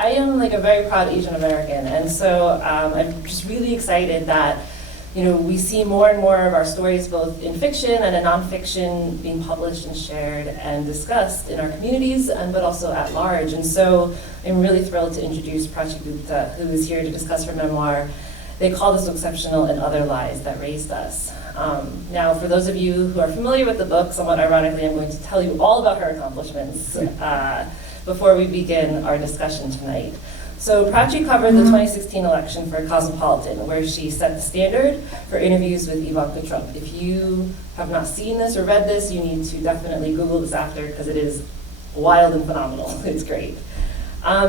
I am like a very proud Asian American, and so I'm just really excited that we see more and more of our stories, both in fiction and in nonfiction, being published and shared and discussed in our communities, but also at large. And so I'm really thrilled to introduce Prachi Gupta, who is here to discuss her memoir, They Called Us Exceptional and Other Lies That Raised Us. Now, for those of you who are familiar with the book, somewhat ironically, I'm going to tell you all about her accomplishments before we begin our discussion tonight. So Prachi covered the 2016 election for Cosmopolitan, where she set the standard for interviews with Ivanka Trump. If you have not seen this or read this, you need to definitely Google this after, because it is wild and phenomenal. It's great.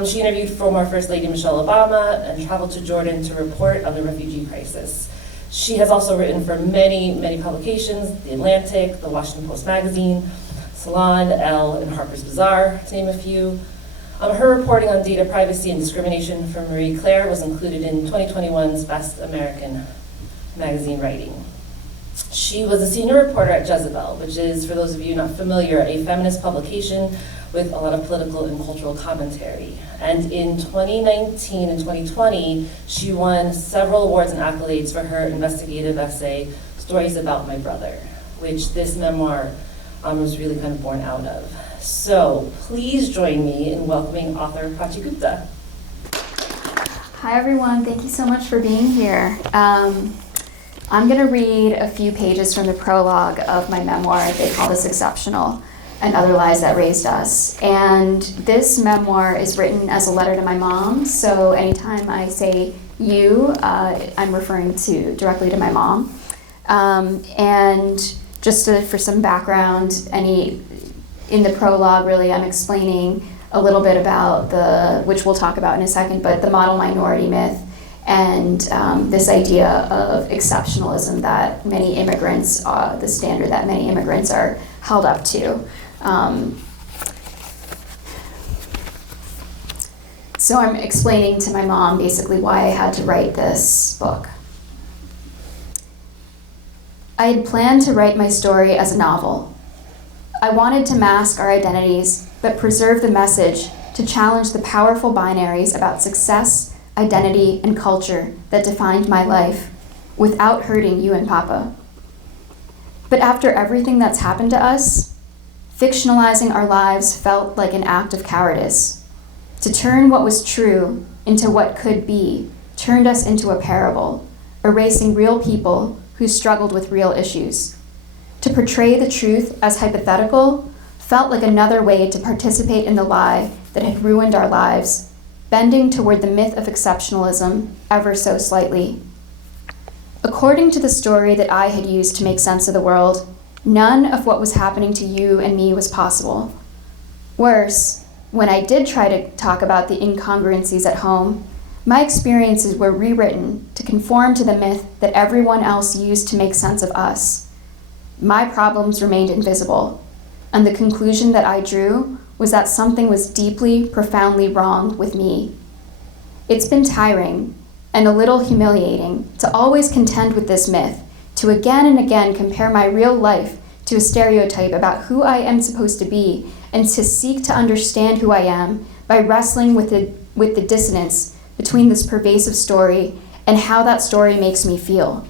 She interviewed former First Lady Michelle Obama and traveled to Jordan to report on the refugee crisis. She has also written for many, many publications: The Atlantic, The Washington Post Magazine, Salon, Elle, and Harper's Bazaar, to name a few. Her reporting on data privacy and discrimination for Marie Claire was included in 2021's Best American Magazine Writing. She was a senior reporter at Jezebel, which is, for those of you not familiar, a feminist publication with a lot of political and cultural commentary. And in 2019 and 2020, she won several awards and accolades for her investigative essay, Stories About My Brother, which this memoir was really kind of born out of. So please join me in welcoming author Prachi Gupta. Hi everyone, thank you so much for being here. I'm going to read a few pages from the prologue of my memoir, They Called Us Exceptional and Other Lies That Raised Us. And this memoir is written as a letter to my mom, so anytime I say you, I'm referring directly to my mom. And just for some background, in the prologue, really, I'm explaining a little bit about which we'll talk about in a second, but the model minority myth and this idea of exceptionalism that many immigrants, the standard that many immigrants are held up to. So I'm explaining to my mom basically why I had to write this book. I had planned to write my story as a novel. I wanted to mask our identities, but preserve the message to challenge the powerful binaries about success, identity, and culture that defined my life without hurting you and Papa. But after everything that's happened to us, fictionalizing our lives felt like an act of cowardice. To turn what was true into what could be turned us into a parable, erasing real people who struggled with real issues. To portray the truth as hypothetical felt like another way to participate in the lie that had ruined our lives, bending toward the myth of exceptionalism ever so slightly. According to the story that I had used to make sense of the world, none of what was happening to you and me was possible. Worse, when I did try to talk about the incongruencies at home, my experiences were rewritten to conform to the myth that everyone else used to make sense of us. My problems remained invisible, and the conclusion that I drew was that something was deeply, profoundly wrong with me. It's been tiring and a little humiliating to always contend with this myth, to again and again compare my real life to a stereotype about who I am supposed to be, and to seek to understand who I am by wrestling with the dissonance between this pervasive story and how that story makes me feel.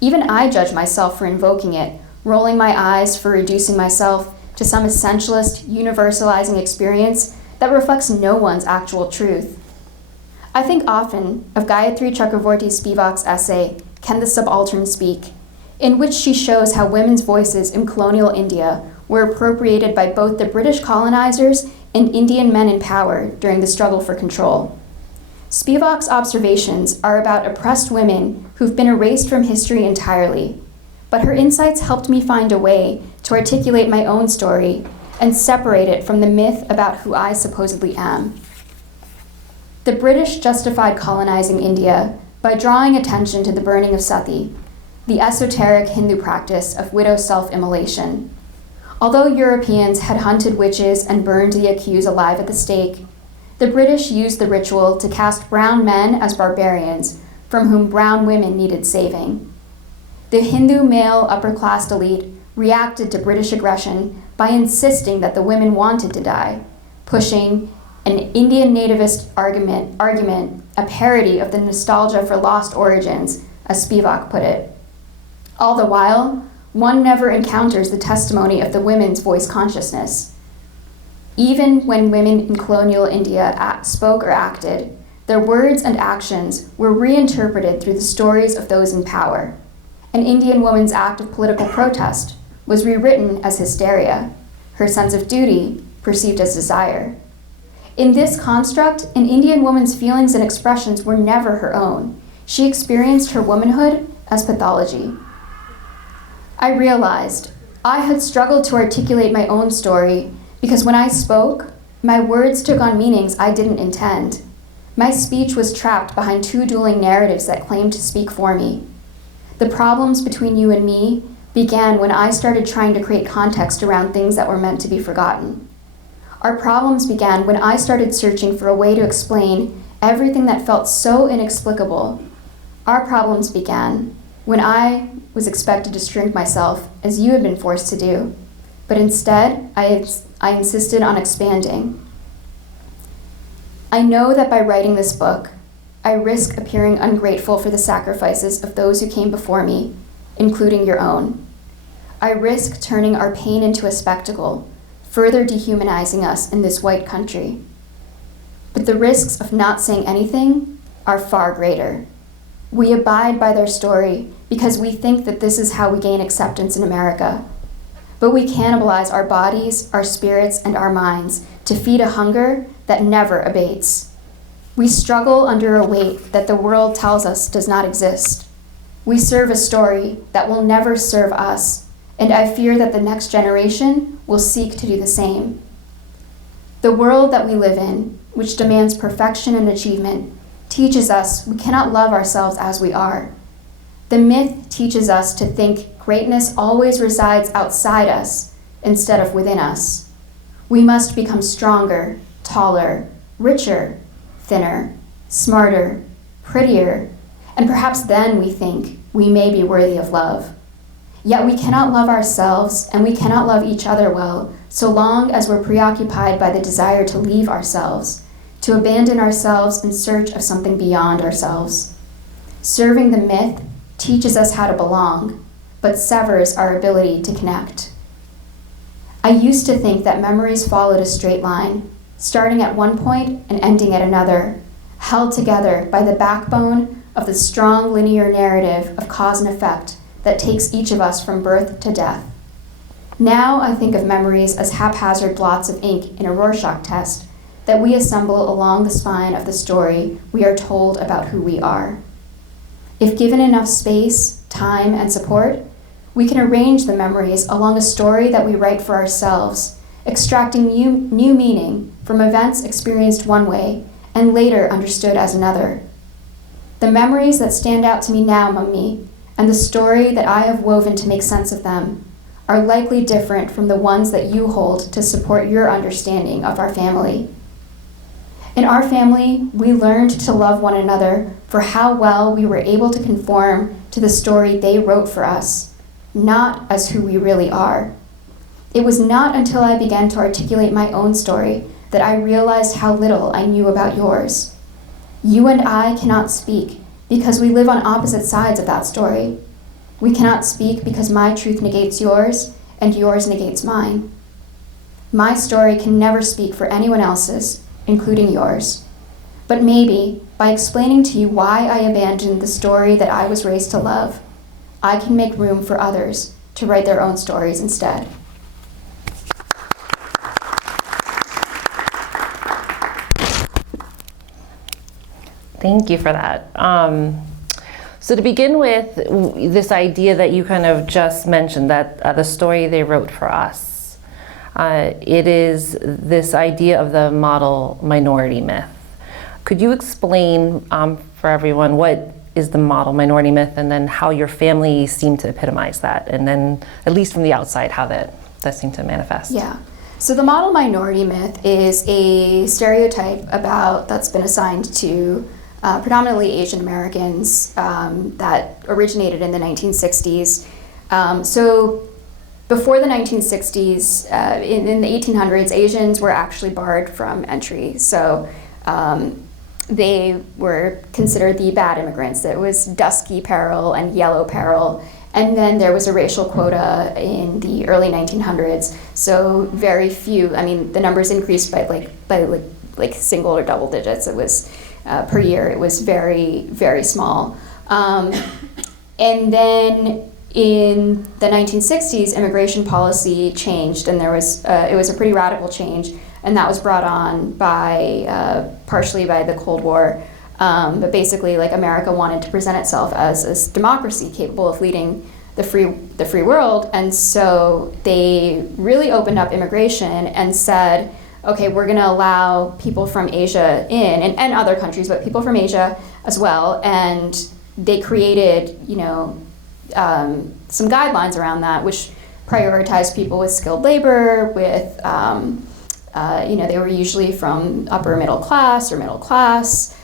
Even I judge myself for invoking it, rolling my eyes for reducing myself to some essentialist, universalizing experience that reflects no one's actual truth. I think often of Gayatri Chakravorty Spivak's essay, Can the Subaltern Speak?, in which she shows how women's voices in colonial India were appropriated by both the British colonizers and Indian men in power during the struggle for control. Spivak's observations are about oppressed women who've been erased from history entirely, but her insights helped me find a way to articulate my own story and separate it from the myth about who I supposedly am. The British justified colonizing India by drawing attention to the burning of sati, the esoteric Hindu practice of widow self-immolation. Although Europeans had hunted witches and burned the accused alive at the stake, the British used the ritual to cast brown men as barbarians from whom brown women needed saving. The Hindu male upper-class elite reacted to British aggression by insisting that the women wanted to die, pushing an Indian nativist argument, a parody of the nostalgia for lost origins, as Spivak put it. All the while, one never encounters the testimony of the women's voice consciousness. Even when women in colonial India spoke or acted, their words and actions were reinterpreted through the stories of those in power. An Indian woman's act of political protest was rewritten as hysteria, her sense of duty perceived as desire. In this construct, an Indian woman's feelings and expressions were never her own. She experienced her womanhood as pathology. I realized I had struggled to articulate my own story because when I spoke, my words took on meanings I didn't intend. My speech was trapped behind two dueling narratives that claimed to speak for me. The problems between you and me began when I started trying to create context around things that were meant to be forgotten. Our problems began when I started searching for a way to explain everything that felt so inexplicable. Our problems began when I was expected to shrink myself, as you had been forced to do, but instead, I insisted on expanding. I know that by writing this book, I risk appearing ungrateful for the sacrifices of those who came before me, including your own. I risk turning our pain into a spectacle, further dehumanizing us in this white country. But the risks of not saying anything are far greater. We abide by their story because we think that this is how we gain acceptance in America. But we cannibalize our bodies, our spirits, and our minds to feed a hunger that never abates. We struggle under a weight that the world tells us does not exist. We serve a story that will never serve us, and I fear that the next generation will seek to do the same. The world that we live in, which demands perfection and achievement, teaches us we cannot love ourselves as we are. The myth teaches us to think greatness always resides outside us instead of within us. We must become stronger, taller, richer, thinner, smarter, prettier, and perhaps then we think we may be worthy of love. Yet we cannot love ourselves and we cannot love each other well so long as we're preoccupied by the desire to leave ourselves, to abandon ourselves in search of something beyond ourselves. Serving the myth teaches us how to belong, but severs our ability to connect. I used to think that memories followed a straight line, starting at one point and ending at another, held together by the backbone of the strong linear narrative of cause and effect that takes each of us from birth to death. Now I think of memories as haphazard blots of ink in a Rorschach test that we assemble along the spine of the story we are told about who we are. If given enough space, time, and support, we can arrange the memories along a story that we write for ourselves, extracting new meaning from events experienced one way and later understood as another. The memories that stand out to me now, Mummy, and the story that I have woven to make sense of them are likely different from the ones that you hold to support your understanding of our family. In our family, we learned to love one another for how well we were able to conform to the story they wrote for us, not as who we really are. It was not until I began to articulate my own story that I realized how little I knew about yours. You and I cannot speak because we live on opposite sides of that story. We cannot speak because my truth negates yours and yours negates mine. My story can never speak for anyone else's, including yours. But maybe, by explaining to you why I abandoned the story that I was raised to love, I can make room for others to write their own stories instead. Thank you for that. So to begin with, this idea that you kind of just mentioned, that the story they wrote for us, it is this idea of the model minority myth. Could you explain for everyone what is the model minority myth, and then how your family seemed to epitomize that, and then at least from the outside, how that seemed to manifest? Yeah. So the model minority myth is a stereotype that's been assigned to predominantly Asian Americans that originated in the 1960s. So before the 1960s, in the 1800s, Asians were actually barred from entry. So they were considered the bad immigrants. It was dusky peril and yellow peril. And then there was a racial quota in the early 1900s. So very few, I mean, the numbers increased by like single or double digits. It was per year. It was very, very small. And then in the 1960s, immigration policy changed, and it was a pretty radical change, and that was brought on by partially by the Cold War. But basically, like, America wanted to present itself as a democracy capable of leading the free world, and so they really opened up immigration and said, okay, we're going to allow people from Asia in, and other countries, but people from Asia as well, and they created, some guidelines around that, which prioritized people with skilled labor, with, they were usually from upper middle class or middle class,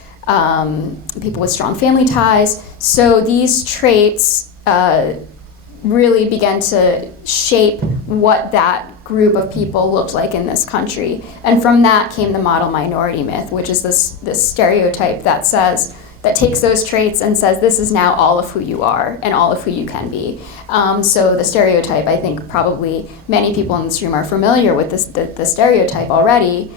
people with strong family ties. So these traits really began to shape what that group of people looked like in this country. And from that came the model minority myth, which is this stereotype that takes those traits and says, this is now all of who you are and all of who you can be. So the stereotype, I think probably many people in this room are familiar with the stereotype already,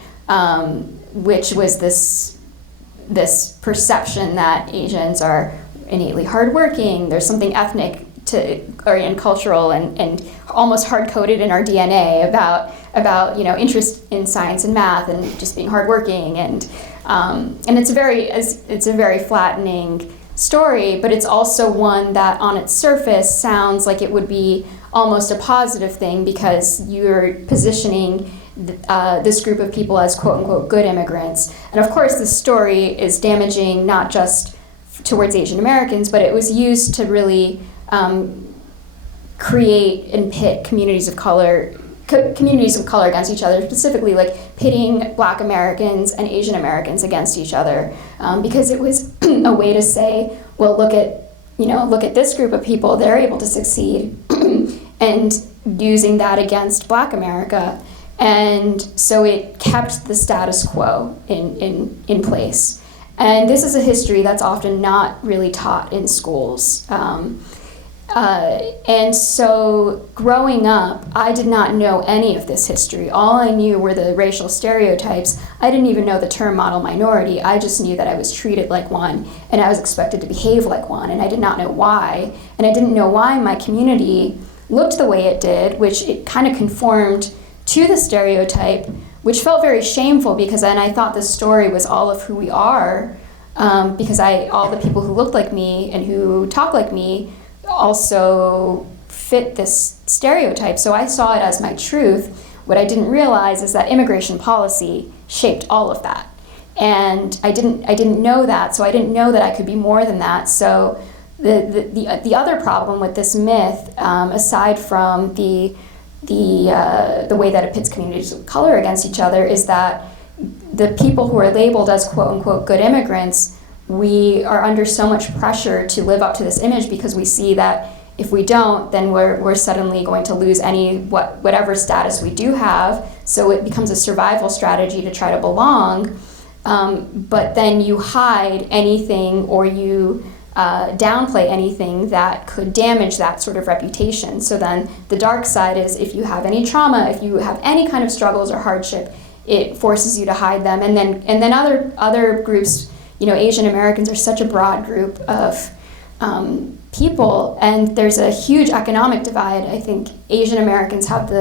which was this perception that Asians are innately hardworking. There's something ethnic and cultural and almost hard-coded in our DNA about interest in science and math and just being hardworking, and it's a very flattening story, but it's also one that on its surface sounds like it would be almost a positive thing, because you're positioning this group of people as quote-unquote good immigrants. And of course this story is damaging not just towards Asian Americans, but it was used to really create and pit communities of color against each other, specifically like pitting Black Americans and Asian Americans against each other, because it was a way to say, well, look at this group of people, they're able to succeed, and using that against Black America. And so it kept the status quo in place. And this is a history that's often not really taught in schools. And so growing up, I did not know any of this history. All I knew were the racial stereotypes. I didn't even know the term model minority. I just knew that I was treated like one, and I was expected to behave like one, and I did not know why. And I didn't know why my community looked the way it did, which it kind of conformed to the stereotype, which felt very shameful, because then I thought this story was all of who we are, because all the people who looked like me and who talked like me also fit this stereotype. So I saw it as my truth. What I didn't realize is that immigration policy shaped all of that. And I didn't know that, so I didn't know that I could be more than that. So the other problem with this myth, aside from the way that it pits communities of color against each other, is that the people who are labeled as quote-unquote good immigrants, we are under so much pressure to live up to this image, because we see that if we don't, then we're suddenly going to lose whatever status we do have. So it becomes a survival strategy to try to belong, but then you hide anything, or you downplay anything that could damage that sort of reputation. So then the dark side is, if you have any trauma, if you have any kind of struggles or hardship, it forces you to hide them. And then other groups, Asian Americans are such a broad group of people, and there's a huge economic divide. I think Asian Americans have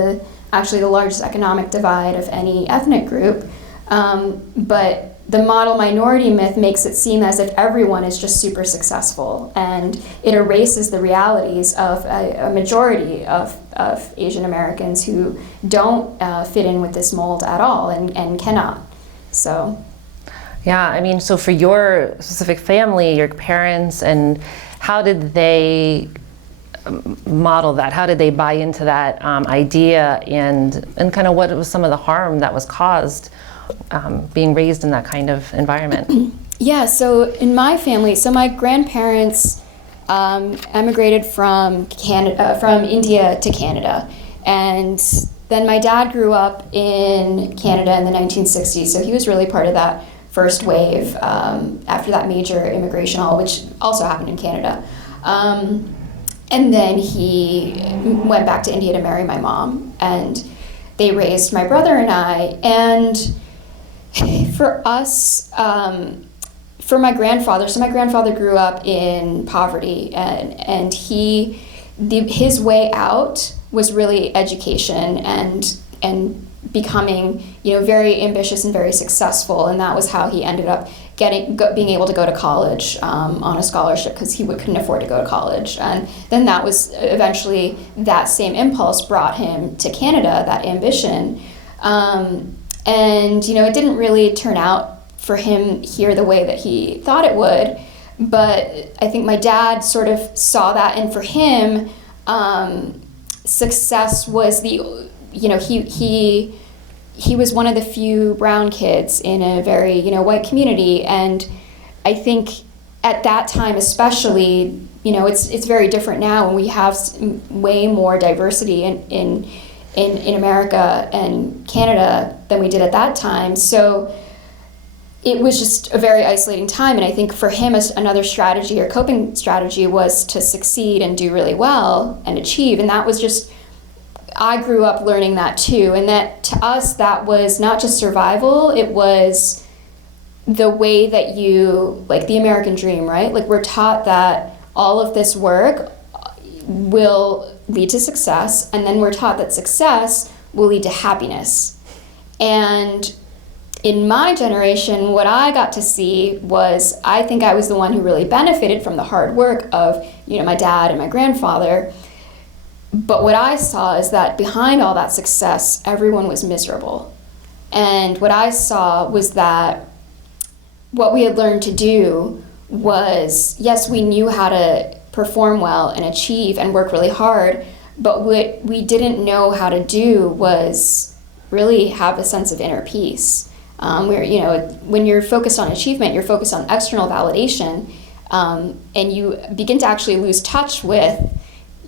actually the largest economic divide of any ethnic group, but the model minority myth makes it seem as if everyone is just super successful, and it erases the realities of a majority of Asian Americans who don't fit in with this mold at all, and cannot. So. Yeah, I mean, so for your specific family, your parents, and how did they model that? How did they buy into that idea, and kind of what was some of the harm that was caused being raised in that kind of environment? Yeah, so in my family, my grandparents emigrated from India to Canada, And then my dad grew up in Canada in the 1960s, so he was really part of that first wave after that major immigration haul, which also happened in Canada. And then he went back to India to marry my mom, and they raised my brother and I. And for us, for my grandfather, so my grandfather grew up in poverty, and his way out was really education and becoming, very ambitious and very successful, and that was how he ended up being able to go to college on a scholarship, because he couldn't afford to go to college. And then that was eventually, that same impulse brought him to Canada, that ambition. And it didn't really turn out for him here the way that he thought it would, but I think my dad sort of saw that, and for him, success was he was one of the few brown kids in a very white community, and I think at that time especially, it's very different now when we have way more diversity in America and Canada than we did at that time. So it was just a very isolating time, and I think for him another strategy or coping strategy was to succeed and do really well and achieve, and that was just, I grew up learning that too, and that to us that was not just survival, it was the way that the American dream, right? Like, we're taught that all of this work will lead to success, and then we're taught that success will lead to happiness. And in my generation, what I got to see was, I think I was the one who really benefited from the hard work of, my dad and my grandfather. But what I saw is that behind all that success, everyone was miserable. And what I saw was that what we had learned to do was, yes, we knew how to perform well and achieve and work really hard, but what we didn't know how to do was really have a sense of inner peace. When you're focused on achievement, you're focused on external validation, and you begin to actually lose touch with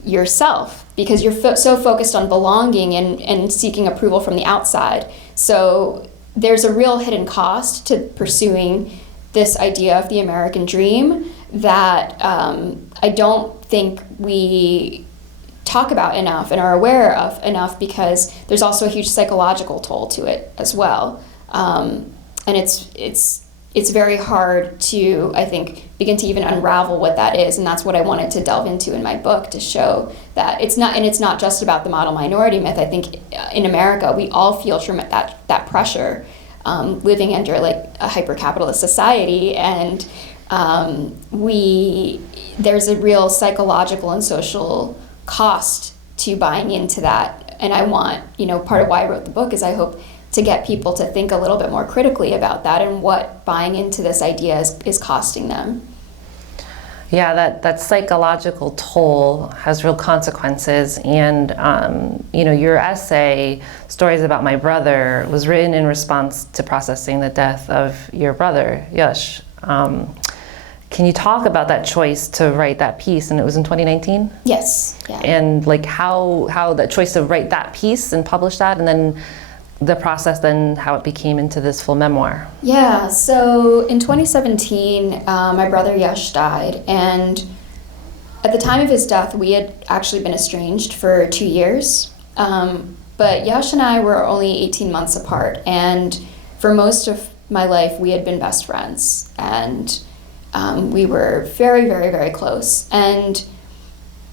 yourself, because you're so focused on belonging and seeking approval from the outside. So there's a real hidden cost to pursuing this idea of the American dream that I don't think we talk about enough and are aware of enough, because there's also a huge psychological toll to it as well. And it's very hard to, I think, begin to even unravel what that is, and that's what I wanted to delve into in my book, to show that it's not just about the model minority myth. I think in America we all feel that pressure, living under like a hyper-capitalist society, and there's a real psychological and social cost to buying into that. And I want, part of why I wrote the book is I hope to get people to think a little bit more critically about that and what buying into this idea is costing them. Yeah, that psychological toll has real consequences. And, your essay, Stories About My Brother, was written in response to processing the death of your brother, Yash. Can you talk about that choice to write that piece? And it was in 2019? Yes. Yeah. And like how that choice to write that piece and publish that, and then the process, then how it became into this full memoir. Yeah, so in 2017, my brother Yash died, and at the time of his death, we had actually been estranged for 2 years. But Yash and I were only 18 months apart, and for most of my life, we had been best friends, and we were very, very, very close. And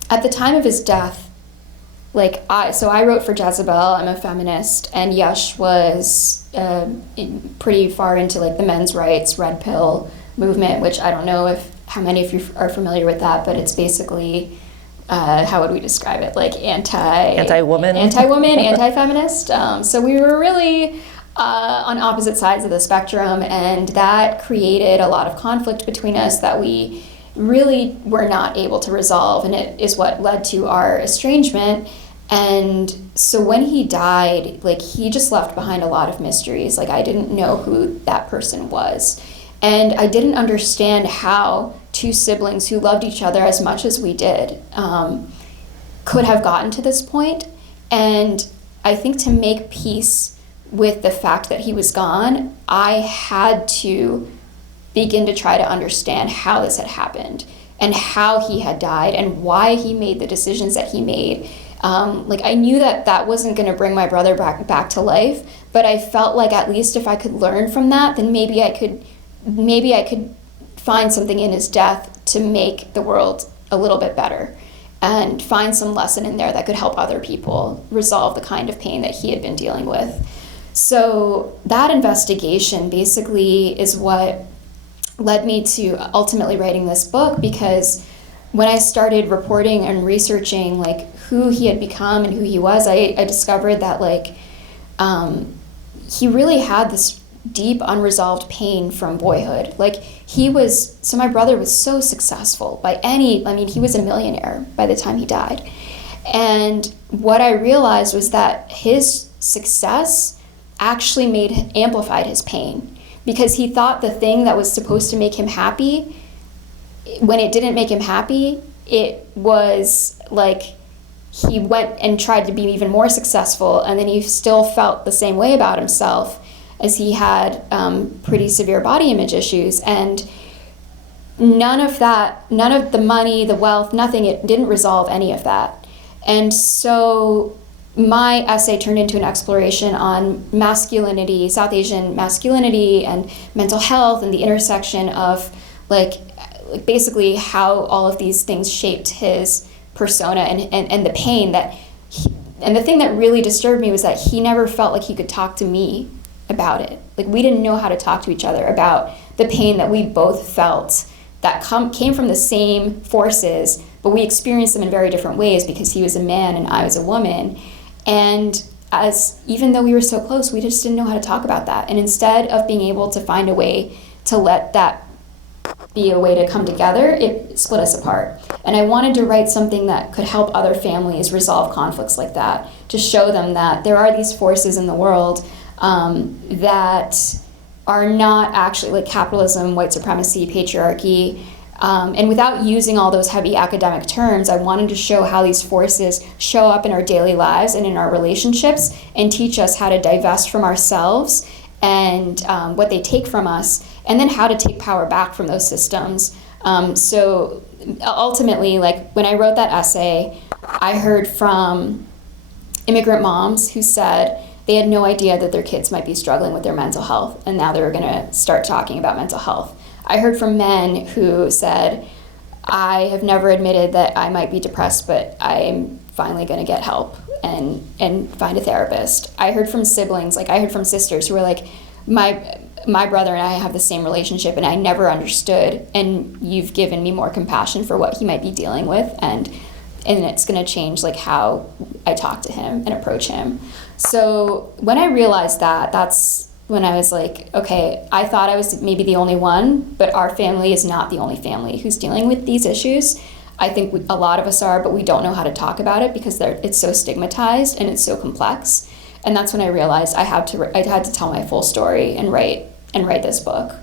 at the time of his death, I wrote for Jezebel, I'm a feminist, and Yash was pretty far into the men's rights, red pill movement, which I don't know how many of you are familiar with that, but it's basically, how would we describe it? Anti-woman, anti-feminist. So we were really on opposite sides of the spectrum, and that created a lot of conflict between us that we really were not able to resolve, and it is what led to our estrangement. And so when he died, he just left behind a lot of mysteries. I didn't know who that person was, and I didn't understand how two siblings who loved each other as much as we did could have gotten to this point. And I think to make peace with the fact that he was gone, I had to begin to try to understand how this had happened and how he had died and why he made the decisions that he made. I knew that wasn't going to bring my brother back to life, but I felt like at least if I could learn from that, then maybe I could find something in his death to make the world a little bit better and find some lesson in there that could help other people resolve the kind of pain that he had been dealing with. So that investigation basically is what led me to ultimately writing this book, because when I started reporting and researching who he had become and who he was, I discovered that he really had this deep unresolved pain from boyhood. So my brother was so successful he was a millionaire by the time he died. And what I realized was that his success actually amplified his pain, because he thought the thing that was supposed to make him happy, when it didn't make him happy, it was he went and tried to be even more successfof, and then he still felt the same way about himself, as he had pretty severe body image issues. And none of the money, the wealth, nothing, it didn't resolve any of that. And so my essay turned into an exploration on masculinity, South Asian masculinity, and mental health, and the intersection of basically how all of these things shaped his persona and the pain and the thing that really disturbed me was that he never felt like he could talk to me about it. We didn't know how to talk to each other about the pain that we both felt that came from the same forces, but we experienced them in very different ways because he was a man and I was a woman. And even though we were so close, we just didn't know how to talk about that. And instead of being able to find a way to let that be a way to come together, it split us apart. And I wanted to write something that could help other families resolve conflicts like that, to show them that there are these forces in the world that are not actually capitalism, white supremacy, patriarchy. And without using all those heavy academic terms, I wanted to show how these forces show up in our daily lives and in our relationships, and teach us how to divest from ourselves and what they take from us, and then how to take power back from those systems. So ultimately, when I wrote that essay, I heard from immigrant moms who said they had no idea that their kids might be struggling with their mental health, and now they were going to start talking about mental health. I heard from men who said, I have never admitted that I might be depressed, but I'm finally going to get help and find a therapist. I heard from siblings, I heard from sisters who were like, my brother and I have the same relationship and I never understood, and you've given me more compassion for what he might be dealing with, and it's going to change how I talk to him and approach him. So when I realized that, that's when I was okay, I thought I was maybe the only one, but our family is not the only family who's dealing with these issues. I think a lot of us are, but we don't know how to talk about it because it's so stigmatized and it's so complex. And that's when I realized I had to tell my full story and write this book.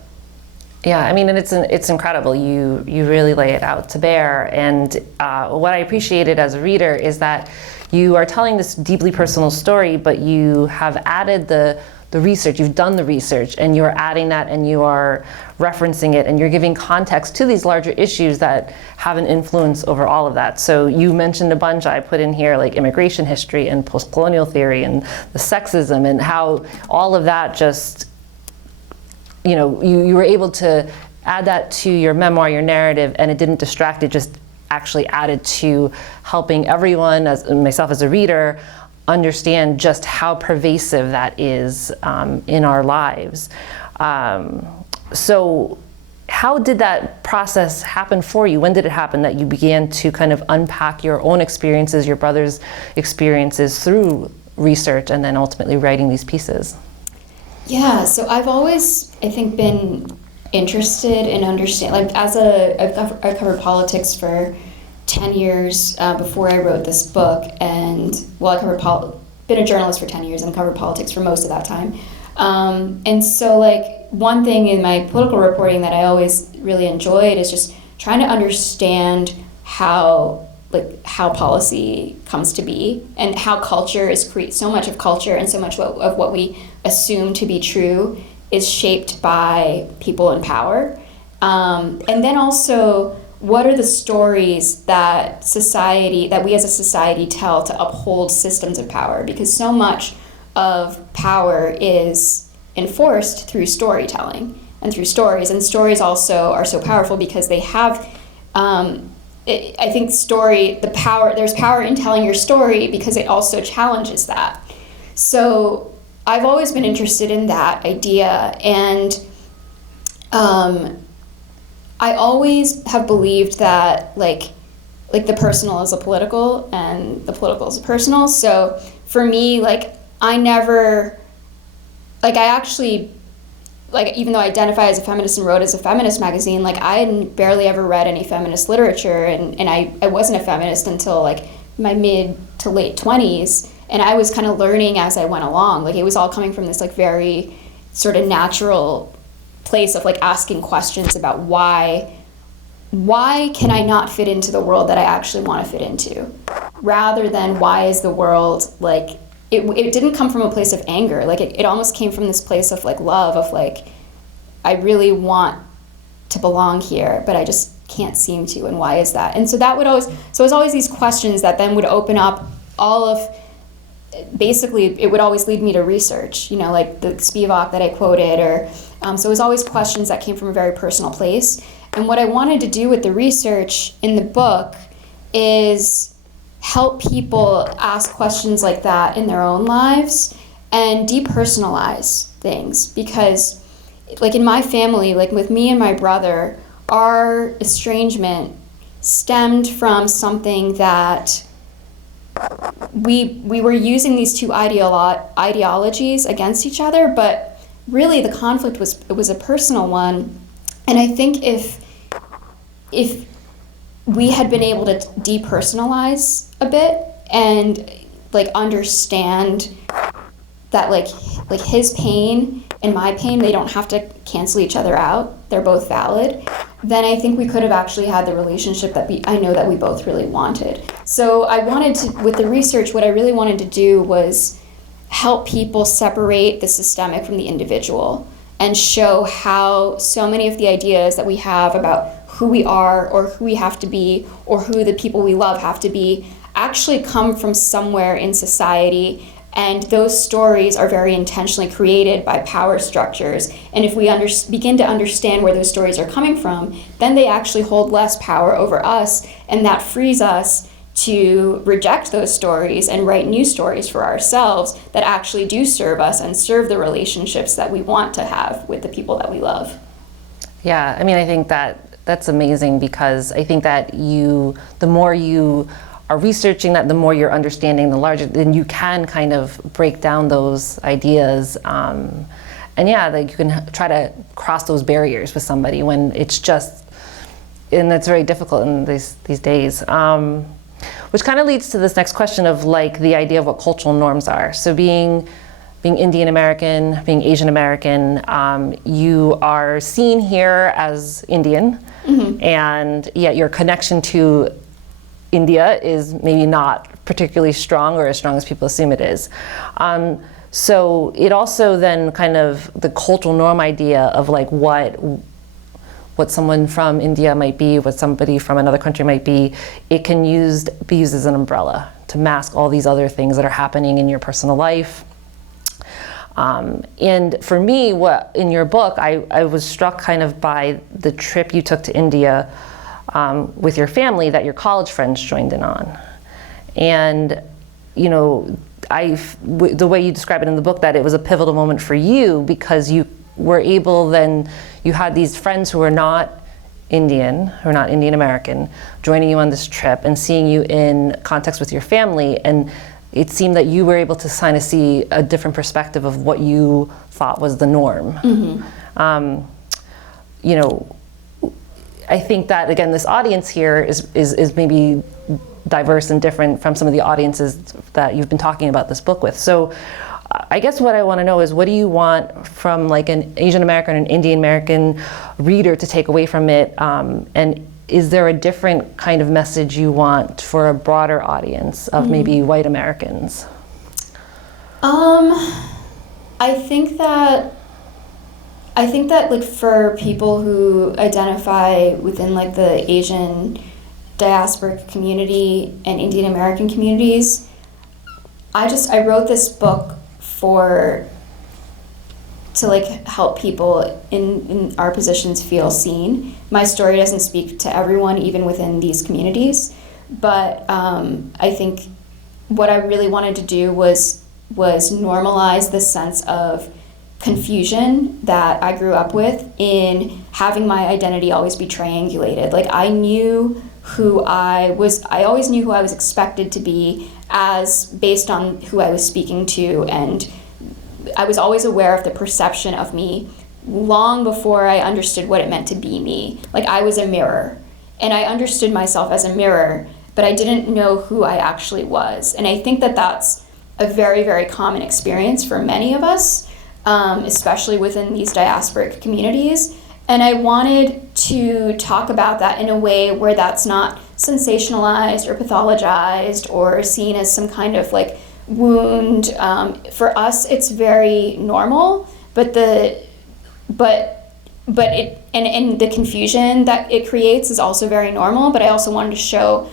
Yeah, I mean, and it's incredible. You really lay it out to bear. And what I appreciated as a reader is that you are telling this deeply personal story, but you have added the research, you've done the research, and you're adding that, and you are referencing it, and you're giving context to these larger issues that have an influence over all of that. So you mentioned a bunch. I put in here immigration history and post-colonial theory and the sexism, and how all of that just, you were able to add that to your memoir, your narrative, and it didn't distract, it just actually added to helping everyone, as myself as a reader, understand just how pervasive that is in our lives. So how did that process happen for you? When did it happen that you began to kind of unpack your own experiences, your brother's experiences through research, and then ultimately writing these pieces? Yeah, so I've always, I think, been interested in understanding, I've covered politics for 10 years before I wrote this book, and been a journalist for 10 years and covered politics for most of that time. And so one thing in my political reporting that I always really enjoyed is just trying to understand how like how policy comes to be and how culture is so much of culture and so much of what we assume to be true is shaped by people in power. And then also, what are the stories that we as a society tell to uphold systems of power? Because so much of power is enforced through storytelling and through stories. And stories also are so powerful because they have, I think there's power in telling your story because it also challenges that. So I've always been interested in that idea, and I always have believed that like the personal is a political and the political is a personal. So for me, like I actually, like even though I identify as a feminist and wrote as a feminist magazine, like I had barely ever read any feminist literature, and I wasn't a feminist until like my mid to late 20s, and I was kind of learning as I went along. Like it was all coming from this like very sort of natural place of like asking questions about why can I not fit into the world that I actually want to fit into, rather than why is the world like, it didn't come from a place of anger. Like it almost came from this place of like love, of like, I really want to belong here, but I just can't seem to, and why is that? And so it was always these questions that then would open up all of, basically it would always lead me to research, like the Spivak that I quoted, or so it was always questions that came from a very personal place. And what I wanted to do with the research in the book is help people ask questions like that in their own lives and depersonalize things. Because like in my family, like with me and my brother, our estrangement stemmed from something that we were using these two ideologies against each other, but really the conflict was a personal one. And I think if we had been able to depersonalize a bit and like understand that like his pain and my pain, they don't have to cancel each other out, they're both valid, then I think we could have actually had the relationship that I know that we both really wanted. So I wanted to, with the research, what I really wanted to do was help people separate the systemic from the individual and show how so many of the ideas that we have about who we are or who we have to be or who the people we love have to be actually come from somewhere in society, and those stories are very intentionally created by power structures. And if we begin to understand where those stories are coming from, then they actually hold less power over us, and that frees us to reject those stories and write new stories for ourselves that actually do serve us and serve the relationships that we want to have with the people that we love. Yeah, I mean, I think that's amazing, because I think that the more you are researching that, the more you're understanding the larger, then you can kind of break down those ideas. And yeah, like you can try to cross those barriers with somebody when it's just, and it's very difficult in these days. Which kind of leads to this next question of like the idea of what cultural norms are. So being Indian American, being Asian American, you are seen here as Indian, mm-hmm. and yet your connection to India is maybe not particularly strong or as strong as people assume it is. So it also then kind of the cultural norm idea of like what someone from India might be, what somebody from another country might be, it can be used as an umbrella to mask all these other things that are happening in your personal life. And for me, in your book, I was struck kind of by the trip you took to India with your family that your college friends joined in on. And, the way you describe it in the book, that it was a pivotal moment for you because you were able then, you had these friends who are not Indian, who are not Indian American, joining you on this trip and seeing you in context with your family, and it seemed that you were able to kind of see a different perspective of what you thought was the norm. Mm-hmm. I think that, again, this audience here is maybe diverse and different from some of the audiences that you've been talking about this book with. So I guess what I want to know is, what do you want from like an Asian American and Indian American reader to take away from it? And is there a different kind of message you want for a broader audience of maybe white Americans? I think that like for people who identify within like the Asian diasporic community and Indian American communities, I wrote this book to like help people in our positions feel seen. My story doesn't speak to everyone, even within these communities, but I think what I really wanted to do was normalize the sense of confusion that I grew up with in having my identity always be triangulated. Like I knew who I was, I always knew who I was expected to be as based on who I was speaking to, and I was always aware of the perception of me long before I understood what it meant to be me. Like I was a mirror, and I understood myself as a mirror, but I didn't know who I actually was. And I think that that's a very, very common experience for many of us, especially within these diasporic communities. And I wanted to talk about that in a way where that's not sensationalized or pathologized or seen as some kind of like wound. For us, it's very normal, but the confusion that it creates is also very normal. But I also wanted to show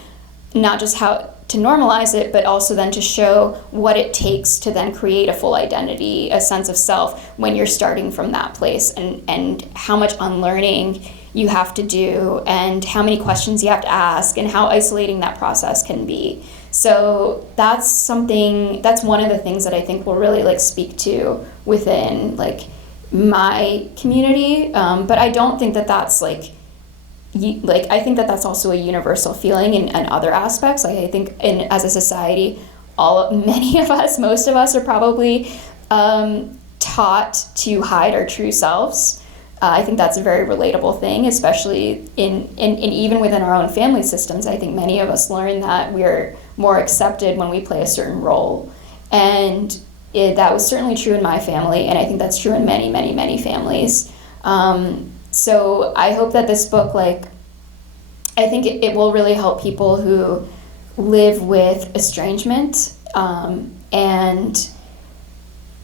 not just how to normalize it, but also then to show what it takes to then create a full identity, a sense of self when you're starting from that place, and how much unlearning you have to do, and how many questions you have to ask, and how isolating that process can be. So that's one of the things that I think will really like speak to within like my community. But I don't think that that's I think that that's also a universal feeling in other aspects. Like I think as a society, many of us, most of us are probably taught to hide our true selves. I think that's a very relatable thing, especially in even within our own family systems. I think many of us learn that we're more accepted when we play a certain role. And that was certainly true in my family, and I think that's true in many, many, many families. So I hope that this book, I think it will really help people who live with estrangement. And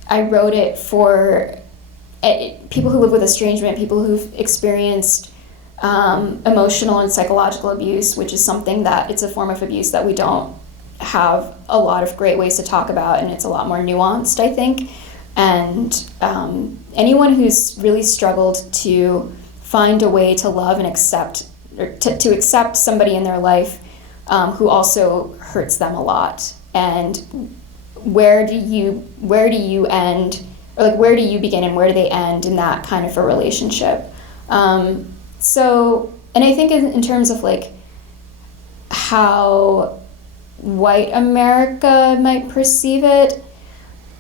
I wrote it for people who live with estrangement, people who've experienced emotional and psychological abuse, which is something that it's a form of abuse that we don't have a lot of great ways to talk about, and it's a lot more nuanced, I think. And anyone who's really struggled to find a way to love and accept, or to accept somebody in their life who also hurts them a lot, and where do you end, or like where do you begin and where do they end in that kind of a relationship? So, and I think in terms of like how white America might perceive it,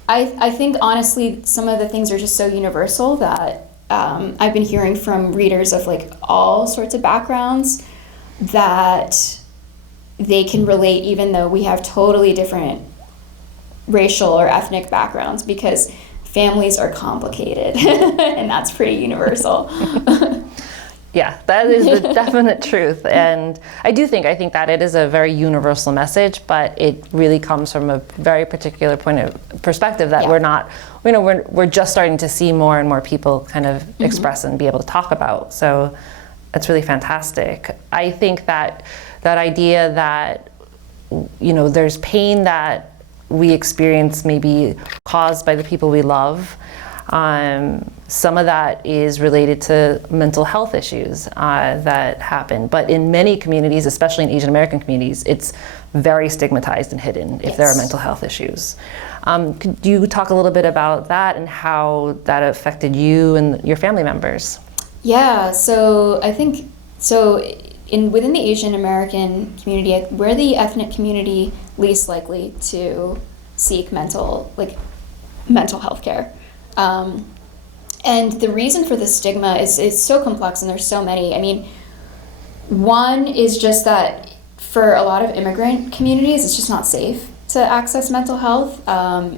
I think honestly some of the things are just so universal that I've been hearing from readers of like all sorts of backgrounds that they can relate, even though we have totally different racial or ethnic backgrounds, because families are complicated and that's pretty universal. Yeah, that is the definite truth. And I think that it is a very universal message, but it really comes from a very particular perspective that we're not, we're just starting to see more and more people kind of express and be able to talk about. So it's really fantastic. I think that idea that, there's pain that we experience maybe caused by the people we love. Some of that is related to mental health issues that happen. But in many communities, especially in Asian American communities, it's very stigmatized and hidden if there are mental health issues. Could you talk a little bit about that and how that affected you and your family members? Yeah, so I think, within the Asian American community, we're the ethnic community least likely to seek mental health care. And the reason for the stigma is so complex, and there's so many. I mean, one is just that for a lot of immigrant communities, it's just not safe to access mental health.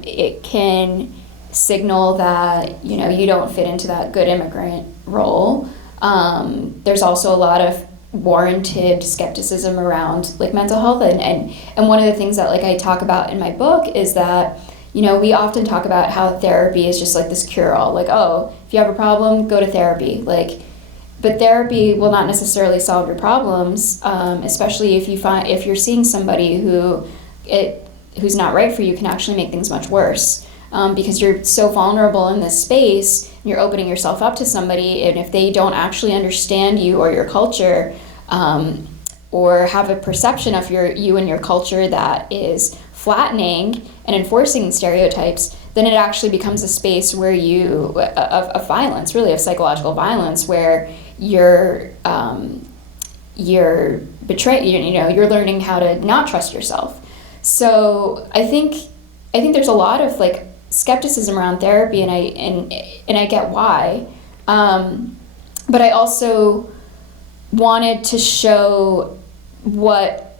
It can signal that, you don't fit into that good immigrant role. There's also a lot of warranted skepticism around like mental health, and one of the things that like I talk about in my book is that, you know, we often talk about how therapy is just like this cure-all, like, oh, if you have a problem, go to therapy, like, but therapy will not necessarily solve your problems, especially if you're seeing somebody who's not right for you, can actually make things much worse, because you're so vulnerable in this space. You're opening yourself up to somebody, and if they don't actually understand you or your culture, or have a perception of you and your culture that is flattening and enforcing stereotypes, then it actually becomes a space where of violence, really of psychological violence, where you're betrayed. You know, you're learning how to not trust yourself. So I think there's a lot of like skepticism around therapy, and I get why, but I also wanted to show what,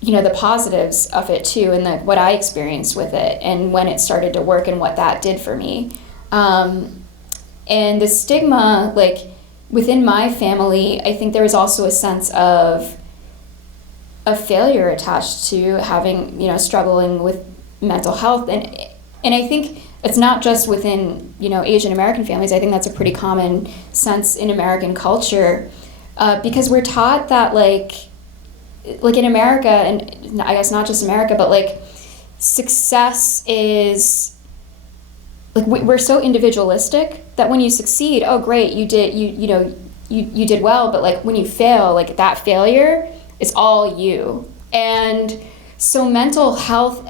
you know, the positives of it too, and what I experienced with it, and when it started to work, and what that did for me, and the stigma, like within my family, I think there was also a sense of failure attached to having, you know, struggling with mental health, and I think it's not just within, you know, Asian American families. I think that's a pretty common sense in American culture, because we're taught that like in America, and I guess not just America, but like success is like we're so individualistic that when you succeed, oh great, you did well, but like when you fail, like that failure is all you. And so mental health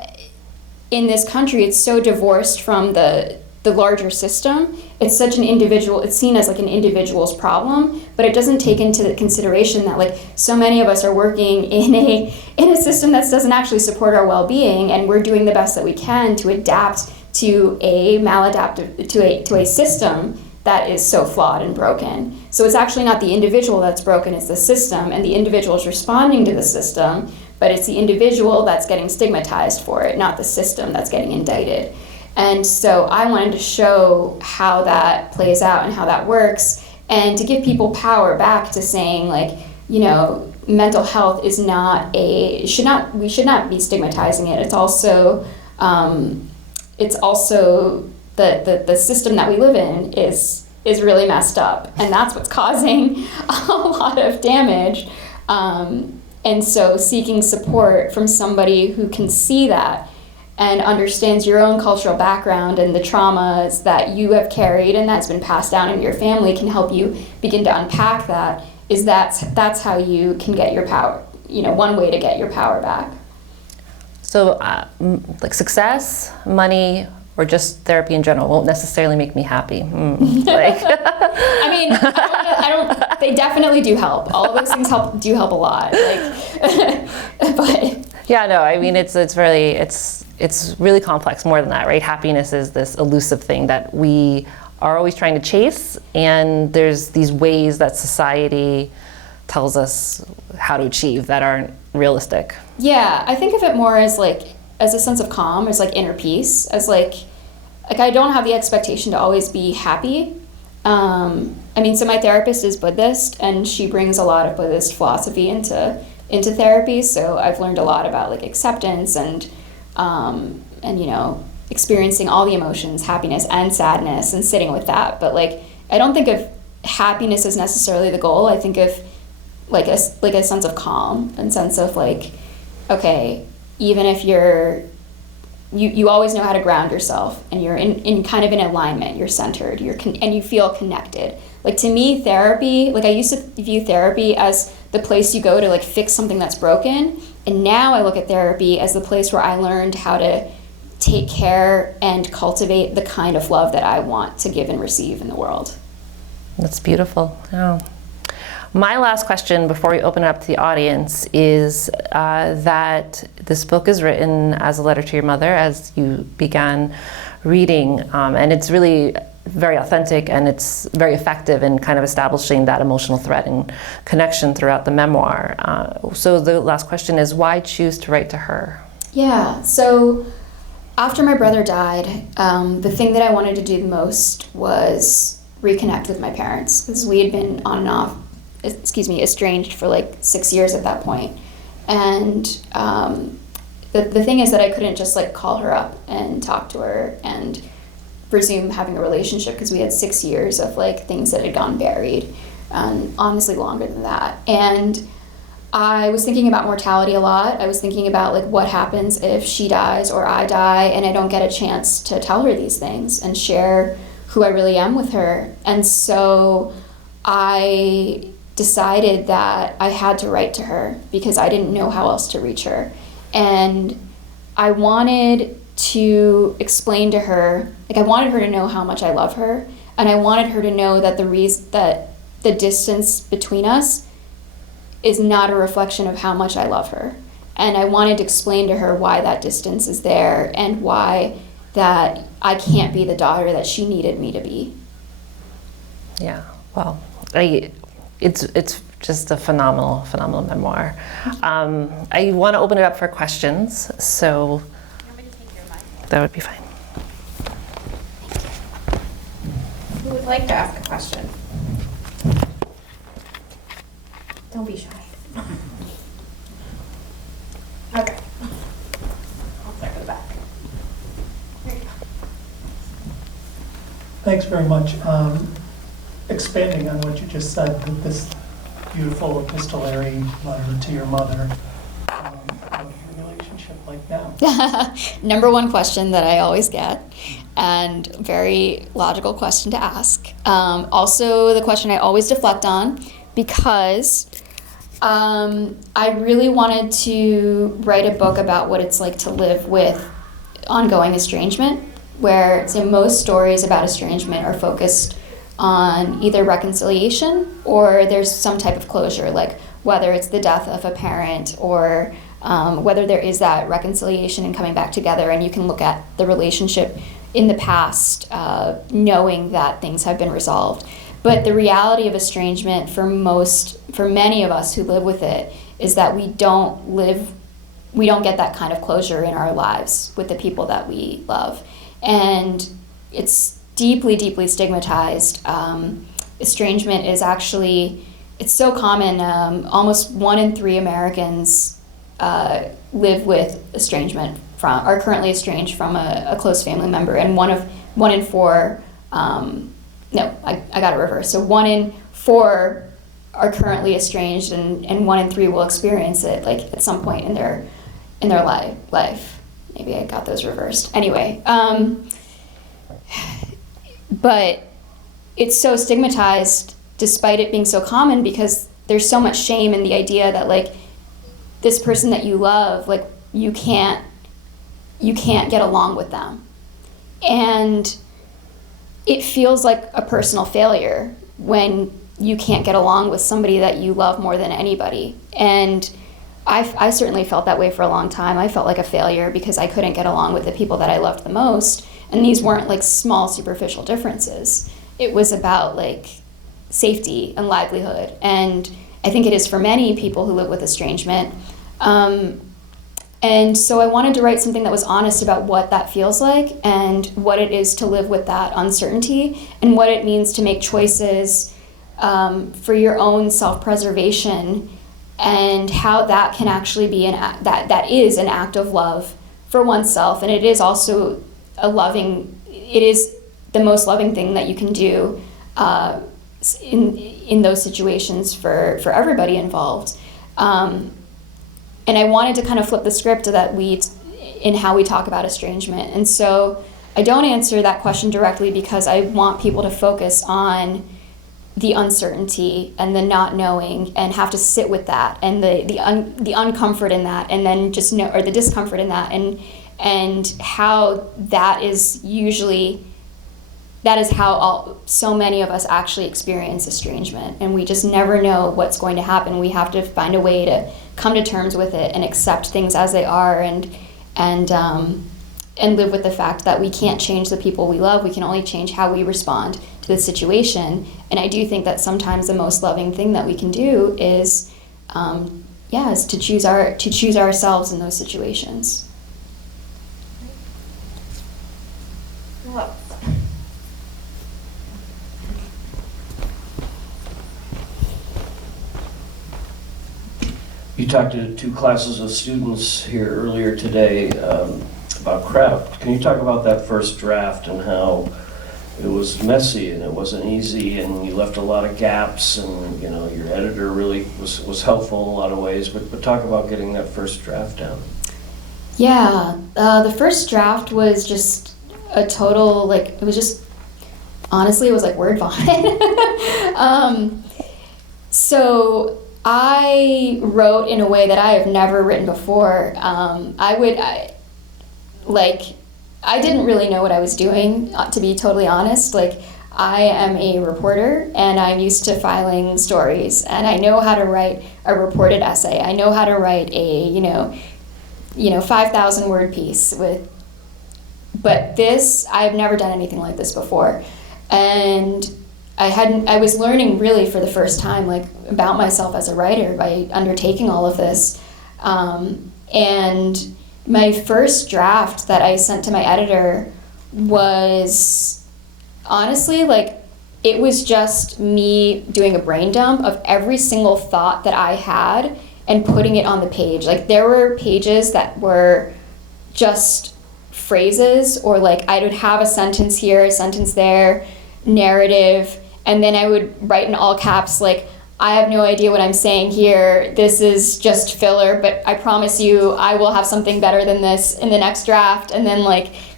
in this country, it's so divorced from the larger system. It's such an individual, it's seen as like an individual's problem, but it doesn't take into consideration that like so many of us are working in a system that doesn't actually support our well-being, and we're doing the best that we can to adapt to a maladaptive, to a system that is so flawed and broken. So it's actually not the individual that's broken, it's the system, and the individual is responding to the system, but it's the individual that's getting stigmatized for it, not the system that's getting indicted. And so I wanted to show how that plays out and how that works, and to give people power back to saying, like, you know, mental health is not we should not be stigmatizing it. It's also the system that we live in is really messed up, and that's what's causing a lot of damage. And so seeking support from somebody who can see that and understands your own cultural background and the traumas that you have carried and that's been passed down in your family can help you begin to unpack that. That's how you can get your power, you know, one way to get your power back. So like success, money, or just therapy in general won't necessarily make me happy. Like. I mean, I don't. They definitely do help. All of those things do help a lot. Like, but yeah, no. I mean, it's really complex. More than that, right? Happiness is this elusive thing that we are always trying to chase, and there's these ways that society tells us how to achieve that aren't realistic. Yeah, I think of it more as a sense of calm, as like inner peace, as like I don't have the expectation to always be happy. I mean, so my therapist is Buddhist, and she brings a lot of Buddhist philosophy into therapy. So I've learned a lot about like acceptance and you know, experiencing all the emotions, happiness and sadness, and sitting with that. But like, I don't think of happiness as necessarily the goal. I think of like a sense of calm and sense of like, okay, even if you always know how to ground yourself, and you're in kind of in alignment, you're centered, and you feel connected. Like to me, therapy, like I used to view therapy as the place you go to like fix something that's broken, and now I look at therapy as the place where I learned how to take care and cultivate the kind of love that I want to give and receive in the world. That's beautiful. Oh. My last question before we open it up to the audience is that this book is written as a letter to your mother as you began reading, and it's really very authentic, and it's very effective in kind of establishing that emotional thread and connection throughout the memoir. So the last question is, why choose to write to her? Yeah, so after my brother died, the thing that I wanted to do the most was reconnect with my parents, because we had been on and off estranged for like 6 years at that point. And the thing is that I couldn't just like call her up and talk to her and resume having a relationship, because we had 6 years of like things that had gone buried, and honestly longer than that. And I was thinking about mortality a lot. I was thinking about like what happens if she dies or I die and I don't get a chance to tell her these things and share who I really am with her. And so I decided that I had to write to her because I didn't know how else to reach her. And I wanted to explain to her, like I wanted her to know how much I love her, and I wanted her to know that the distance between us is not a reflection of how much I love her. And I wanted to explain to her why that distance is there and why that I can't be the daughter that she needed me to be. Yeah, well, it's just a phenomenal memoir. I want to open it up for questions, so that would be fine. Who would like to ask a question? Don't be shy. Okay. I'll start with the back. There you go. Thanks very much. Expanding on what you just said, that this beautiful epistolary letter to your mother, what's your relationship like now? Number one question that I always get, and very logical question to ask. Also the question I always deflect on, because I really wanted to write a book about what it's like to live with ongoing estrangement, where most stories about estrangement are focused on either reconciliation or there's some type of closure, like whether it's the death of a parent or whether there is that reconciliation and coming back together, and you can look at the relationship in the past knowing that things have been resolved. But the reality of estrangement for many of us who live with it is that we don't get that kind of closure in our lives with the people that we love. And it's deeply, deeply stigmatized. Estrangement is actually, it's so common. Almost 1 in 3 Americans live with estrangement are currently estranged from a close family member, and 1 in 4, no, I got it reversed. So 1 in 4 are currently estranged, and 1 in 3 will experience it like at some point in their life. Maybe I got those reversed. Anyway, but it's so stigmatized despite it being so common, because there's so much shame in the idea that like this person that you love, like you can't get along with them. And it feels like a personal failure when you can't get along with somebody that you love more than anybody. And I certainly felt that way for a long time. I felt like a failure because I couldn't get along with the people that I loved the most. And these weren't like small superficial differences. It was about like safety and livelihood. And I think it is for many people who live with estrangement. And so I wanted to write something that was honest about what that feels like and what it is to live with that uncertainty and what it means to make choices for your own self-preservation, and how that can actually be that is an act of love for oneself. And it is also it is the most loving thing that you can do in those situations for everybody involved. And I wanted to kind of flip the script in how we talk about estrangement. And so I don't answer that question directly because I want people to focus on the uncertainty and the not knowing, and have to sit with that and the uncomfort in that, and then just know, or the discomfort in that, and how that is how so many of us actually experience estrangement, and we just never know what's going to happen. We have to find a way to come to terms with it and accept things as they are, and live with the fact that we can't change the people we love. We can only change how we respond to the situation. And I do think that sometimes the most loving thing that we can do is to choose ourselves in those situations. Well, You talked to two classes of students here earlier today about craft. Can you talk about that first draft and how it was messy and it wasn't easy and you left a lot of gaps and your editor really was helpful in a lot of ways, but talk about getting that first draft down. Yeah, the first draft was just a total, it was just, honestly, it was like word vomit. So I wrote in a way that I have never written before. I didn't really know what I was doing, to be totally honest. I am a reporter, and I'm used to filing stories, and I know how to write a reported essay. I know how to write a, 5,000 word piece but this, I've never done anything like this before. And I was learning really for the first time, about myself as a writer by undertaking all of this. And my first draft that I sent to my editor was honestly, it was just me doing a brain dump of every single thought that I had and putting it on the page. There were pages that were just phrases, or I would have a sentence here, a sentence there, narrative, and then I would write in all caps, I have no idea what I'm saying here. This is just filler, but I promise you I will have something better than this in the next draft, and then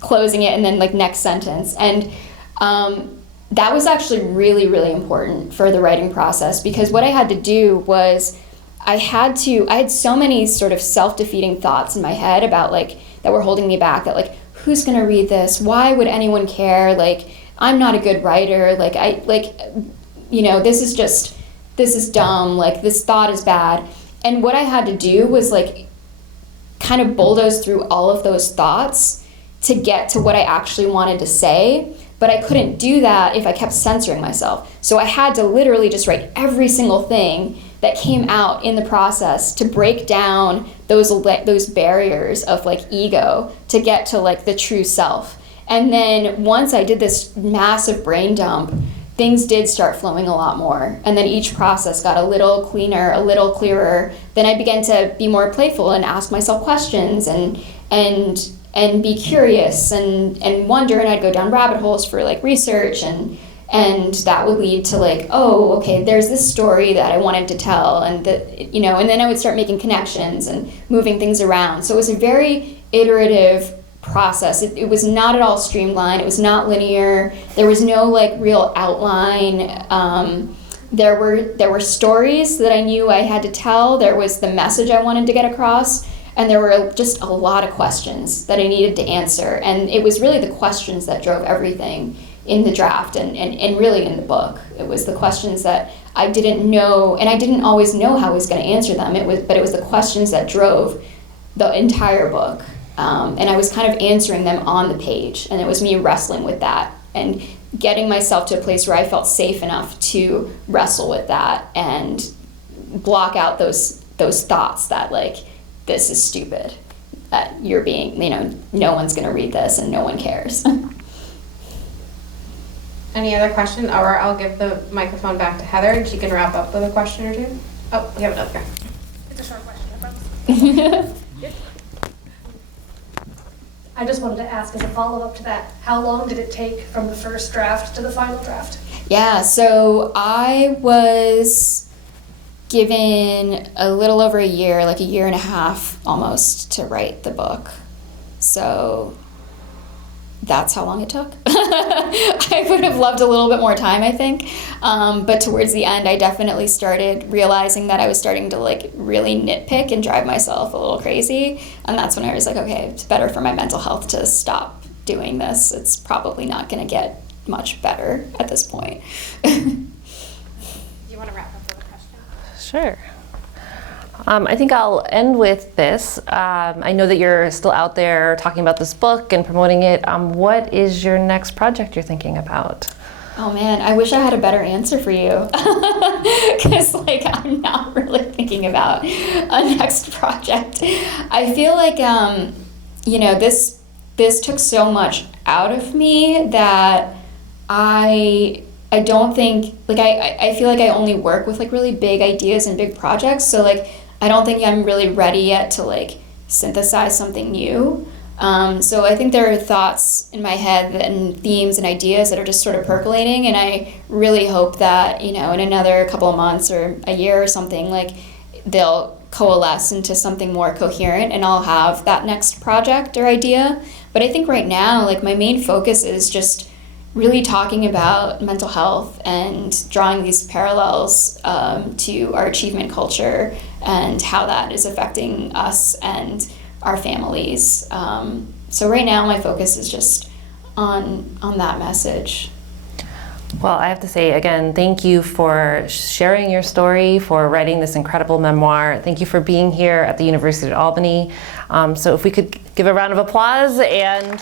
closing it, and then next sentence. And that was actually really, really important for the writing process, because what I had to do was I had so many sort of self-defeating thoughts in my head about that were holding me back, that who's gonna read this? Why would anyone care? I'm not a good writer. This is dumb. This thought is bad. And what I had to do was kind of bulldoze through all of those thoughts to get to what I actually wanted to say. But I couldn't do that if I kept censoring myself. So I had to literally just write every single thing that came out in the process to break down those barriers of ego to get to the true self. And then once I did this massive brain dump, things did start flowing a lot more. And then each process got a little cleaner, a little clearer. Then I began to be more playful and ask myself questions and be curious and wonder, and I'd go down rabbit holes for research, and that would lead to oh, okay, there's this story that I wanted to tell, and and then I would start making connections and moving things around. So it was a very iterative process. It was not at all streamlined. It was not linear. There was no real outline. There were stories that I knew I had to tell. There was the message I wanted to get across. And there were just a lot of questions that I needed to answer. And it was really the questions that drove everything in the draft and really in the book. It was the questions that I didn't know, and I didn't always know how I was going to answer them. But it was the questions that drove the entire book. And I was kind of answering them on the page. And it was me wrestling with that and getting myself to a place where I felt safe enough to wrestle with that and block out those thoughts that this is stupid, that you're being, no one's going to read this and no one cares. Any other question? Or I'll give the microphone back to Heather and she can wrap up with a question or two. Oh, we have another guy. It's a short question, I promise. I just wanted to ask as a follow-up to that, how long did it take from the first draft to the final draft? Yeah, so I was given a little over a year, a year and a half almost, to write the book. So that's how long it took. I would have loved a little bit more time, I think. But towards the end, I definitely started realizing that I was starting to really nitpick and drive myself a little crazy. And that's when I was okay, it's better for my mental health to stop doing this. It's probably not going to get much better at this point. Do you want to wrap up with a question? Sure. I think I'll end with this. I know that you're still out there talking about this book and promoting it. What is your next project you're thinking about? Oh man, I wish I had a better answer for you. Because I'm not really thinking about a next project. I feel this took so much out of me that I don't think, I feel I only work with really big ideas and big projects. So I don't think I'm really ready yet to like synthesize something new. So I think there are thoughts in my head and themes and ideas that are just sort of percolating, and I really hope that, you know, in another couple of months or a year or something, like they'll coalesce into something more coherent and I'll have that next project or idea. But I think right now, like my main focus is just really talking about mental health and drawing these parallels to our achievement culture and how that is affecting us and our families. So right now my focus is just on that message. Well, I have to say again, thank you for sharing your story, for writing this incredible memoir. Thank you for being here at the University of Albany. So if we could give a round of applause and